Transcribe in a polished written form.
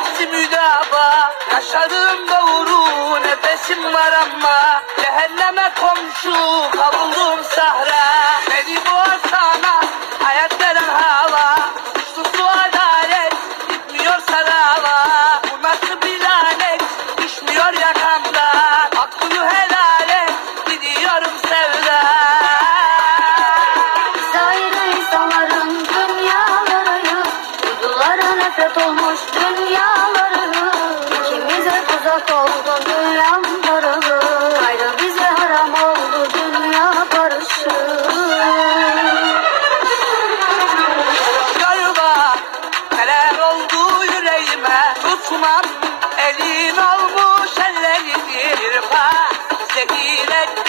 hepsi müdava. Yaşadığım doğru nefesim var ama cehenneme komşu kavuldum sahra. Beni boğazana hayat veren hava, suçlusu adalet gitmiyor sarava. Bu nasıl bir lanet düşmüyor yakamdan, hakkını helal et gidiyorum sevda. Biz ayrı insanların dünyaları, duygulara nefret olmuş dünyaları. İkimize tuzak oldu dünyaları, gayrı bize haram oldu dünya barışı. Galiba neler oldu yüreğime, tutmam elin olmuş ellerini irfa. Zehir et